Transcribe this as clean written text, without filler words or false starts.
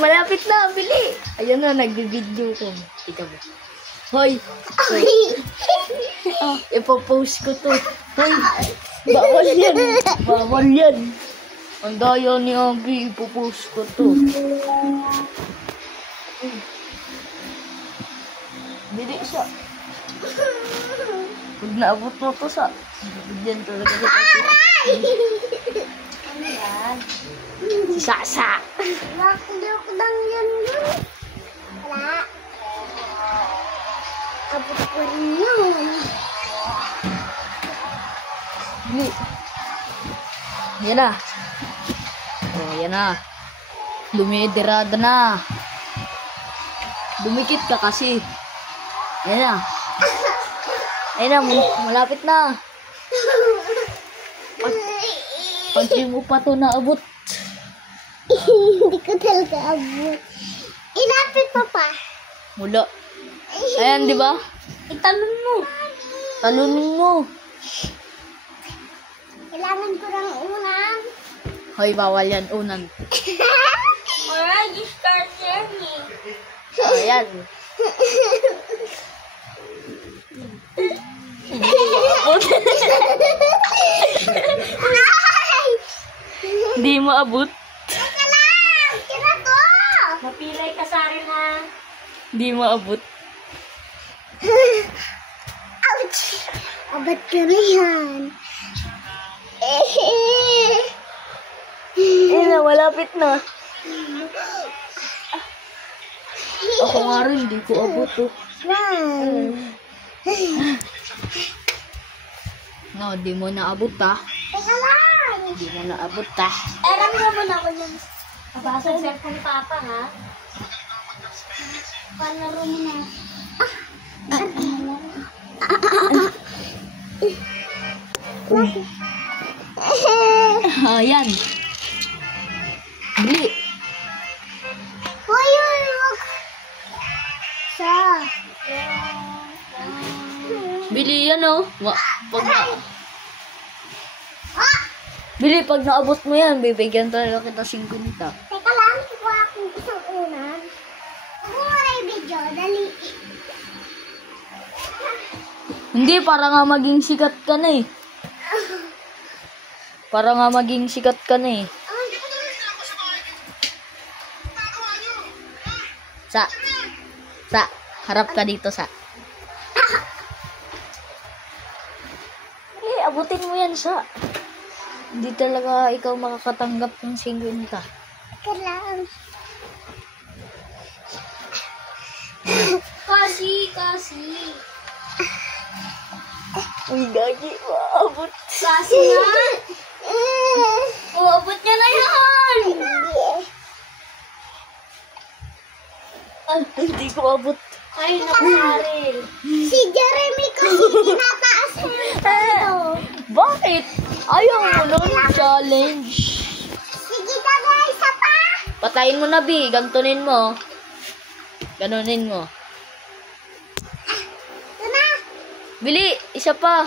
Malapit na, bili. Ayan na, nag-video ko. Kita mo. Hoy. Ipopost ko to. Hoy. Bawal yan. Bawal yan. Ang daya ni Abby, ipopost ko to. Bili siya. Pag naabot mo to sa... Bigyan talaga sa pati. Ano yan? Si Sasa. Bakit lang yan yun? Wala. Abot ko rin yun. Bili. Yan na. Oh, yan na. Dumidirada na. Dumikit ka kasi. Yan na. Ayun na, malapit na. Pag di mo pa ito naabot. Hindi ko talaga abot. Ilapit mo pa. Mula. Ayan, di ba? Italon mo. Talunin mo. Kailangan ko ng unan. Hoy, bawal yan, unan. Alright, you start learning. Ayan. Hindi mo abot. Teka lang! Tira to! Mapilay ka sa rin ha. Hindi mo abot. Ouch! Abot ko na yan. Ayun na, malapit na. Ako nga rin, hindi ko abot. Wow! No, di mo naabot ha. Teka lang! Di mo naabot ha. Alam naman ako yan. Abasa sa cellphone ni Papa ha. Palaro mo na. Ayan. Bili. Hoy, wag. Sa. Bili yan oh. Bili, pag naabot mo yan, bibigyan talaga kita 50. Teka lang, kuha akong isang unan. Kuha na yung video, dali. Hindi, para nga maging sikat ka na eh. Para nga maging sikat ka na eh. Sa, harap ka dito sa. Abutin mo yan sa. Hindi talaga ikaw makakatanggap ng 50. Teka lang. Kasi. Ang gagi, maabot. Kasi nga. Uabot niya na yan. Hindi ko abot. Ay, nakaril. Si Jeremy kasi tinataas mo ito. Bakit? Ayaw mo nun, challenge. Sige na isa pa. Patayin mo na, Bi. Gantunin mo. Ganunin mo. Ito na. Bili, isa pa.